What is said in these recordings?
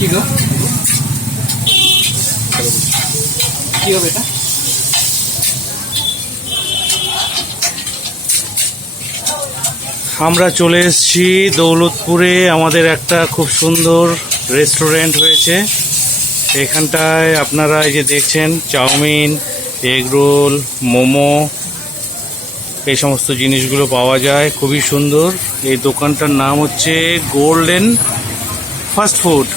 কি গো? কি হবে এটা? আমরা চলে এসেছি দৌলতপুরে। আমাদের একটা খুব সুন্দর রেস্টুরেন্ট হয়েছে। এখানটায় আপনারা এই যে দেখছেন, চাউমিন এগ রোল মোমো, এই সমস্ত জিনিসগুলো পাওয়া যায়। খুবই সুন্দর। এই দোকানটার নাম হচ্ছে গোল্ডেন ফাস্ট ফুড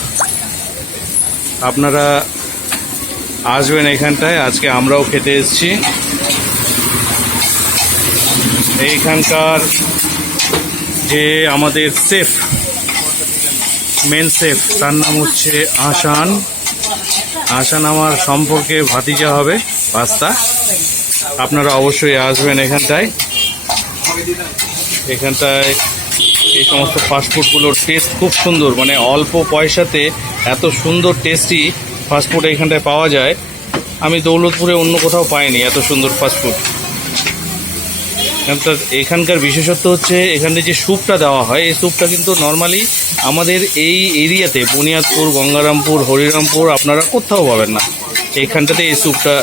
আপনারা আসবেন এখানটায়, আজকে আমরাও খেতে এসেছি। এইখানকার যে আমাদের সেফ মেন সেফ, তার নাম হচ্ছে আসান আসান আমার সম্পর্কে ভাতিজা হবে, পাস্তা। আপনারা অবশ্যই আসবেন এখানটায়। এখানটায় এই সমস্ত ফাস্টফুডগুলোর টেস্ট খুব সুন্দর। মানে অল্প পয়সাতে এত সুন্দর টেস্টি ফাস্টফুড এখানটায় পাওয়া যায়। আমি দৌলতপুরে অন্য কোথাও পাইনি এত সুন্দর ফাস্টফুড এখানকার এখানকার বিশেষত্ব হচ্ছে এখানে যে স্যুপটা দেওয়া হয়, এই স্যুপটা কিন্তু নর্মালি আমাদের এই এরিয়াতে, বুনিয়াদপুর, গঙ্গারামপুর, হরিরামপুর, আপনারা কোথাও পাবেন না। এইখানটাতে এই স্যুপটা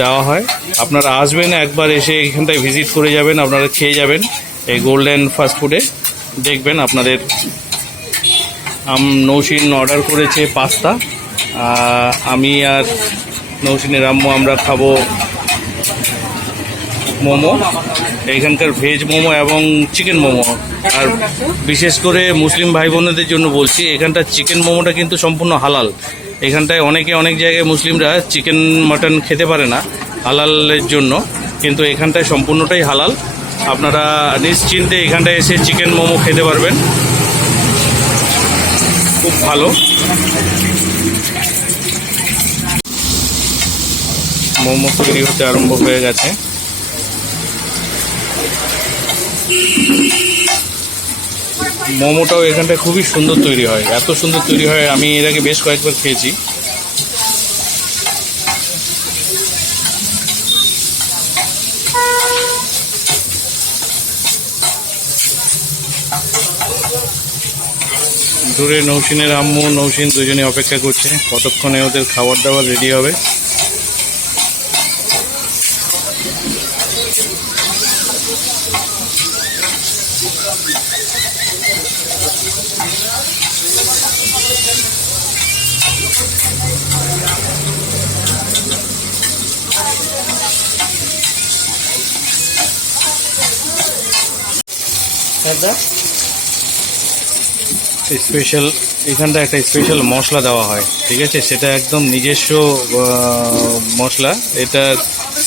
দেওয়া হয়। আপনারা আসবেন, একবার এসে এখানটায় ভিজিট করে যাবেন, আপনারা খেয়ে যাবেন। এই গোল্ডেন ফাস্টফুডে দেখবেন আপনাদের আম নৌসিন অর্ডার করেছে পাস্তা। আমি আর নৌসিনের আম্মু আমরা খাব মোমো। এখানকার ভেজ মোমো এবং চিকেন মোমো। আর বিশেষ করে মুসলিম ভাই বোনদের জন্য বলছি এখানটার চিকেন মোমোটা কিন্তু সম্পূর্ণ হালাল। এখানটায় অনেকে অনেক জায়গায় মুসলিমরা চিকেন মাটন খেতে পারে না হালালের জন্য, কিন্তু এখানটায় সম্পূর্ণটাই হালাল। আপনারা নিশ্চিন্তে এখানটায় এসে চিকেন মোমো খেতে পারবেন। খুব ভালো। মোমো তৈরি হতে আরম্ভ হয়ে গেছে। মোমোটাও এখানটায় খুবই সুন্দর তৈরি হয়। এত সুন্দর তৈরি হয়, আমি এর আগে বেশ কয়েকবার খেয়েছি। দূরে নৌসিনের আম্মু নৌসিন দুজনে অপেক্ষা করছে। কতক্ষণে ওদের খাবার দাবার রেডি হবে? স্পেশাল এখানটা একটা স্পেশাল মশলা দেওয়া হয়, ঠিক আছে? সেটা একদম নিজস্ব মশলা। এটা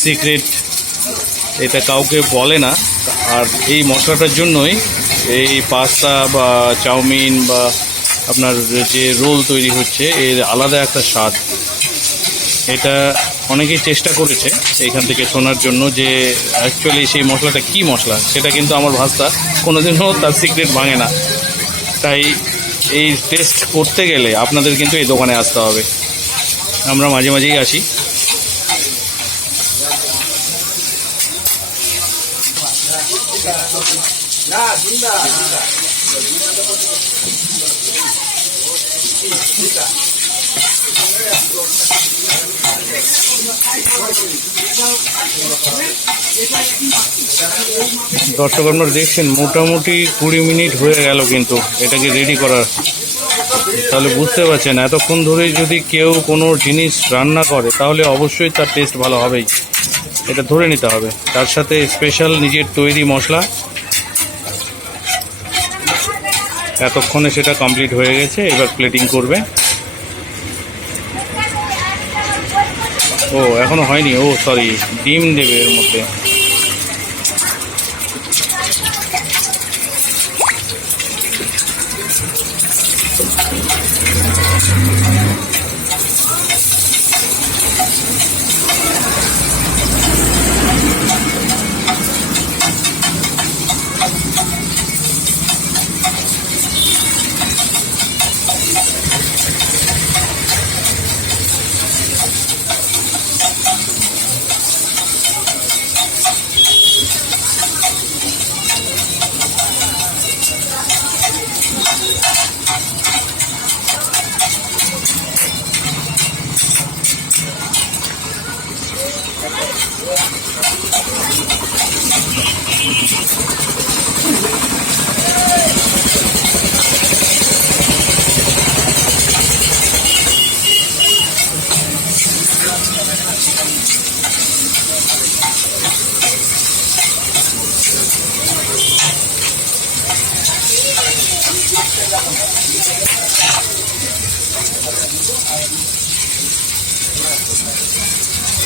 সিক্রেট এটা কাউকে বলে না। আর এই মশলাটার জন্যই এই পাস্তা বা চাউমিন বা আপনার যে রোল তৈরি হচ্ছে, এর আলাদা একটা স্বাদ। এটা অনেকেই চেষ্টা করেছে এইখান থেকে শোনার জন্য যে অ্যাকচুয়ালি সেই মশলাটা কি মশলা, সেটা কিন্তু আমার ভাস্তা কোনোদিনও তার সিক্রেট ভাঙে না। তাই এই টেস্ট করতে গেলে আপনাদের কিন্তু এই দোকানে আসতে হবে। আমরা মাঝে মাঝেই আসি। দর্শক, আপনারা দেখছেন, মোটামুটি কুড়ি মিনিট হয়ে গেল কিন্তু এটাকে রেডি করার। তাহলে বুঝতে পারছেন, এতক্ষণ ধরে যদি কেউ কোনো জিনিস রান্না করে, তাহলে অবশ্যই তার টেস্ট ভালো হবেই। এটা ধরে নিতে হবে। তার সাথে স্পেশাল নিজের তৈরি মশলা। এতক্ষণে সেটা কমপ্লিট হয়ে গেছে, এবার প্লেটিং করবে। ও এখনও হয়নি ও সরি ডিম দেবে এর মধ্যে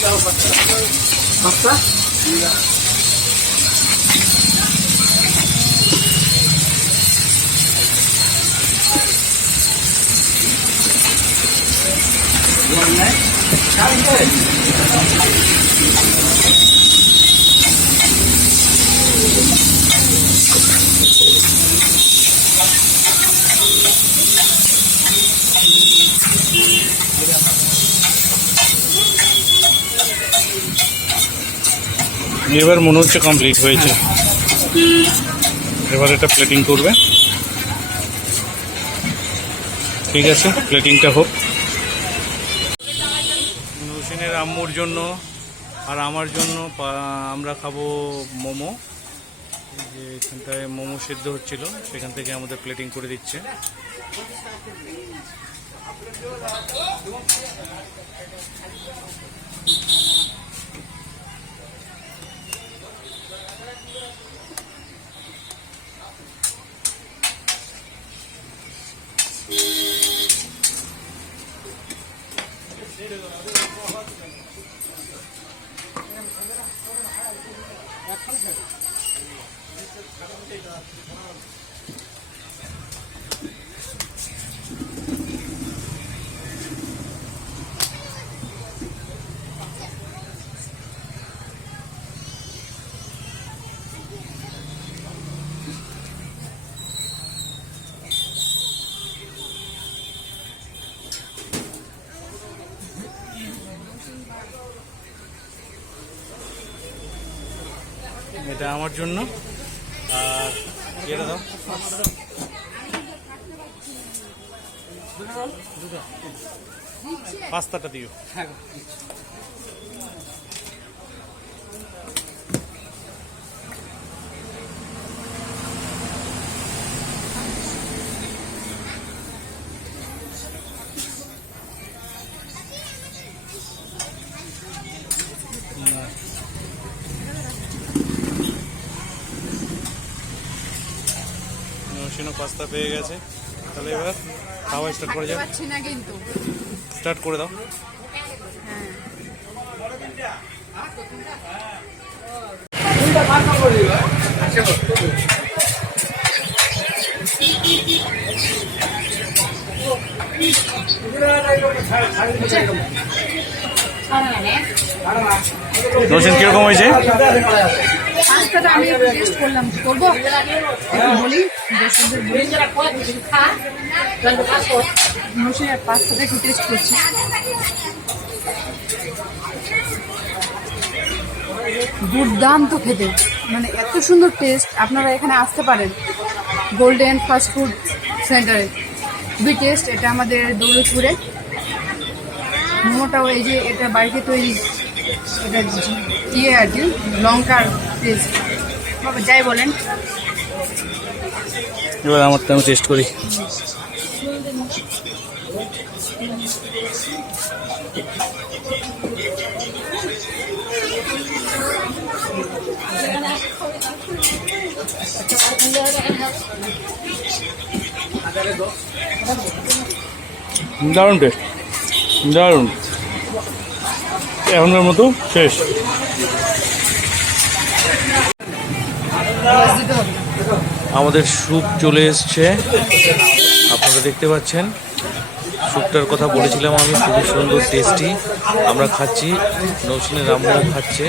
daw basta. Basta? Iya. Warna? Kain kan? Thank you. এবার মনে হচ্ছে কমপ্লিট হয়েছে। এবার এটা প্লেটিং করবে। ঠিক আছে প্লেটিংটা হোক। নৌসিনের আম্মুর জন্য আর আমার জন্য আমরা খাব মোমো। যে এখানটায় মোমো সেদ্ধ হচ্ছিল, সেখান থেকে আমাদের প্লেটিং করে দিচ্ছে। 我们还有一个来康城，也是他们这个。এটা আমার জন্য। আর এটা দাও। পাস্তাটা দিও। পাস্তা পেয়ে গেছে। তাহলে এবার খাওয়া স্টার্ট করে যাও। স্টার্ট করে দাও। নৌসিন কীরকম হয়েছে? আমি একটু টেস্ট করলাম করব? বলি একটু টেস্ট করছি। দুর্দান্ত খেতে। মানে এত সুন্দর টেস্ট আপনারা এখানে আসতে পারেন। গোল্ডেন ফাস্ট ফুড সেন্টারে খুবই টেস্ট এটা আমাদের দৌলতপুরে। মোমোটাও এই যে এটা বাড়িতে তৈরি ইয়ে আর লঙ্কার যাই বলেন? এবার আমারটা আমি টেস্ট করি। দারুণ টেস্ট দারুণ। এখনকার মতো শেষ। আমাদের স্যুপ চলে এসছে। আপনারা দেখতে পাচ্ছেন, স্যুপটার কথা বলেছিলাম আমি, খুবই সুন্দর টেস্টি। আমরা খাচ্ছি, নৌসিনের রামরাও খাচ্ছে।